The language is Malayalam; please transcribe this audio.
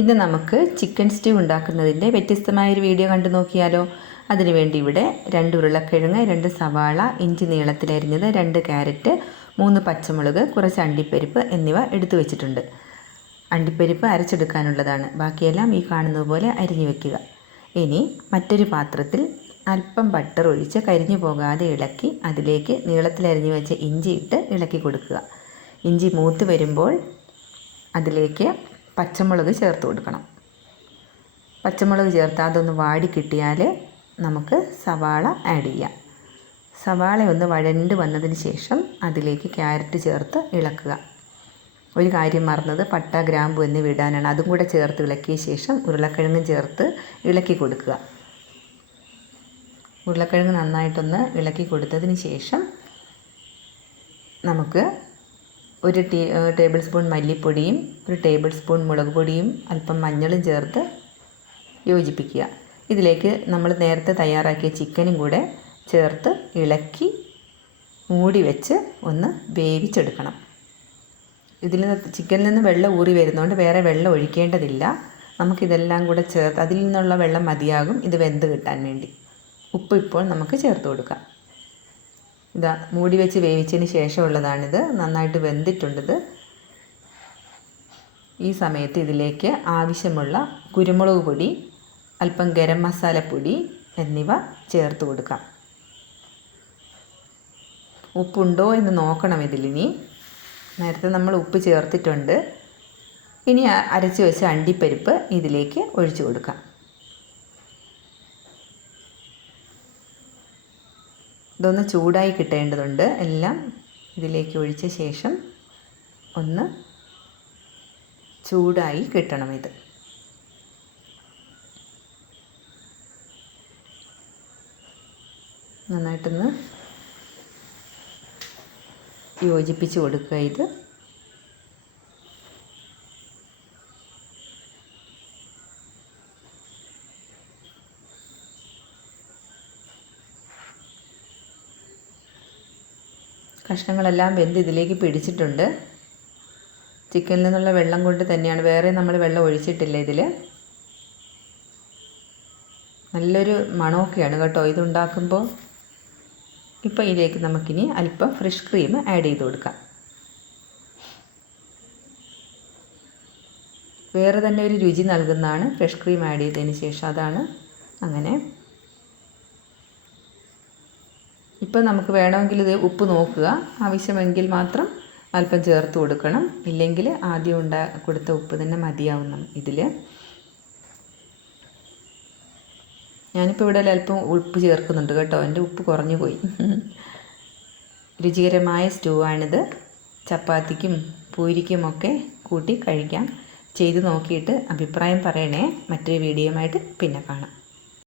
ഇന്ന് നമുക്ക് ചിക്കൻ സ്റ്റൂ ഉണ്ടാക്കുന്നതിന്റെ വ്യത്യസ്തമായ ഒരു വീഡിയോ കണ്ടു നോക്കിയാലോ. അതിനുവേണ്ടി ഇവിടെ രണ്ട് ഉരുളക്കിഴങ്ങ് രണ്ട് സവാള ഇഞ്ചി നീളത്തിലരിഞ്ഞത് രണ്ട് ക്യാരറ്റ് മൂന്ന് പച്ചമുളക് കുറച്ച് അണ്ടിപ്പരിപ്പ് എന്നിവ എടുത്തു വെച്ചിട്ടുണ്ട്. അണ്ടിപ്പരിപ്പ് അരച്ചെടുക്കാനുള്ളതാണ്. ബാക്കിയെല്ലാം ഈ കാണുന്നത് പോലെ അരിഞ്ഞു വെക്കുക. ഇനി മറ്റൊരു പാത്രത്തിൽ അല്പം ബട്ടർ ഒഴിച്ച് കരിഞ്ഞു പോകാതെ ഇളക്കി അതിലേക്ക് നീളത്തിലരിഞ്ഞു വെച്ച ഇഞ്ചി ഇട്ട് ഇളക്കി കൊടുക്കുക. ഇഞ്ചി മൂത്ത് വരുമ്പോൾ അതിലേക്ക് പച്ചമുളക് ചേർത്ത് കൊടുക്കണം. പച്ചമുളക് ചേർത്ത് അതൊന്ന് വാടി കിട്ടിയാൽ നമുക്ക് സവാള ആഡ് ചെയ്യാം. സവാള ഒന്ന് വഴണ്ട് വന്നതിന് ശേഷം അതിലേക്ക് ക്യാരറ്റ് ചേർത്ത് ഇളക്കുക. ഒരു കാര്യം മറന്നത് പട്ട ഗ്രാമ്പു എന്നിവ ഇടാനാണ്. അതും കൂടെ ചേർത്ത് ഇളക്കിയ ശേഷം ഉരുളക്കിഴങ്ങും ചേർത്ത് ഇളക്കി കൊടുക്കുക. ഉരുളക്കിഴങ്ങ് നന്നായിട്ടൊന്ന് ഇളക്കി കൊടുത്തതിന് ശേഷം നമുക്ക് ഒരു ടീ ടേബിൾ സ്പൂൺ മല്ലിപ്പൊടിയും ഒരു ടേബിൾ സ്പൂൺ മുളക് പൊടിയും അല്പം മഞ്ഞളും ചേർത്ത് യോജിപ്പിക്കുക. ഇതിലേക്ക് നമ്മൾ നേരത്തെ തയ്യാറാക്കിയ ചിക്കനും കൂടെ ചേർത്ത് ഇളക്കി മൂടി വെച്ച് ഒന്ന് വേവിച്ചെടുക്കണം. ഇതിൽ നിന്ന് ചിക്കനിൽ നിന്ന് വെള്ളം ഊറി വരുന്നതുകൊണ്ട് വേറെ വെള്ളം ഒഴിക്കേണ്ടതില്ല. നമുക്കിതെല്ലാം കൂടെ ചേർത്ത് അതിൽ നിന്നുള്ള വെള്ളം മതിയാകും ഇത് വെന്ത് കിട്ടാൻ വേണ്ടി. ഉപ്പ് ഇപ്പോൾ നമുക്ക് ചേർത്ത് കൊടുക്കാം. ഇതാ മൂടി വെച്ച് വേവിച്ചതിന് ശേഷമുള്ളതാണിത്. നന്നായിട്ട് വെന്തിട്ടുണ്ടത്. ഈ സമയത്ത് ഇതിലേക്ക് ആവശ്യമുള്ള കുരുമുളക് പൊടി അല്പം ഗരം മസാലപ്പൊടി എന്നിവ ചേർത്ത് കൊടുക്കാം. ഉപ്പുണ്ടോ എന്ന് നോക്കണം ഇതിലിനി. നേരത്തെ നമ്മൾ ഉപ്പ് ചേർത്തിട്ടുണ്ട്. ഇനി അരച്ച് വെച്ച അണ്ടിപ്പരിപ്പ് ഇതിലേക്ക് ഒഴിച്ചു കൊടുക്കാം. ഇതൊന്ന് ചൂടായി കിട്ടേണ്ടതുണ്ട്. എല്ലാം ഇതിലേക്ക് ഒഴിച്ച ശേഷം ഒന്ന് ചൂടായി കിട്ടണം ഇത്. നന്നായിട്ടൊന്ന് യോജിപ്പിച്ച് കൊടുക്കുക ഇത്. കഷ്ണങ്ങളെല്ലാം വെന്ത് ഇതിലേക്ക് പിടിച്ചിട്ടുണ്ട്. ചിക്കനിൽ നിന്നുള്ള വെള്ളം കൊണ്ട് തന്നെയാണ്. വേറെ നമ്മൾ വെള്ളം ഒഴിച്ചിട്ടില്ല ഇതിൽ നല്ലൊരു മണമൊക്കെയാണ് കേട്ടോ ഇതുണ്ടാക്കുമ്പോൾ. ഇപ്പോൾ ഇതിലേക്ക് നമുക്കിനി അല്പം ഫ്രഷ് ക്രീം ആഡ് ചെയ്ത് കൊടുക്കാം. വേറെ തന്നെ ഒരു രുചി നൽകുന്നതാണ് ഫ്രഷ് ക്രീം ആഡ് ചെയ്തതിന് ശേഷം അതാണ് അങ്ങനെ ഇപ്പം നമുക്ക് വേണമെങ്കിൽ ഇത് ഉപ്പ് നോക്കുക. ആവശ്യമെങ്കിൽ മാത്രം അല്പം ചേർത്ത് കൊടുക്കണം. ഇല്ലെങ്കിൽ ആദ്യം ഉണ്ടാ കൊടുത്ത ഉപ്പ് തന്നെ മതിയാവും ഇതിൽ ഞാനിപ്പോൾ ഇവിടെ അല്പം ഉപ്പ് ചേർക്കുന്നുണ്ട് കേട്ടോ. എന്റെ ഉപ്പ് കുറഞ്ഞു പോയി. രുചികരമായ സ്റ്റൂ ആണിത് ചപ്പാത്തിക്കും പൂരിക്കുമൊക്കെ കൂട്ടി കഴിക്കാം. ചെയ്ത് നോക്കിയിട്ട് അഭിപ്രായം പറയണേ. മറ്റൊരു വീഡിയോയുമായിട്ട് പിന്നെ കാണാം.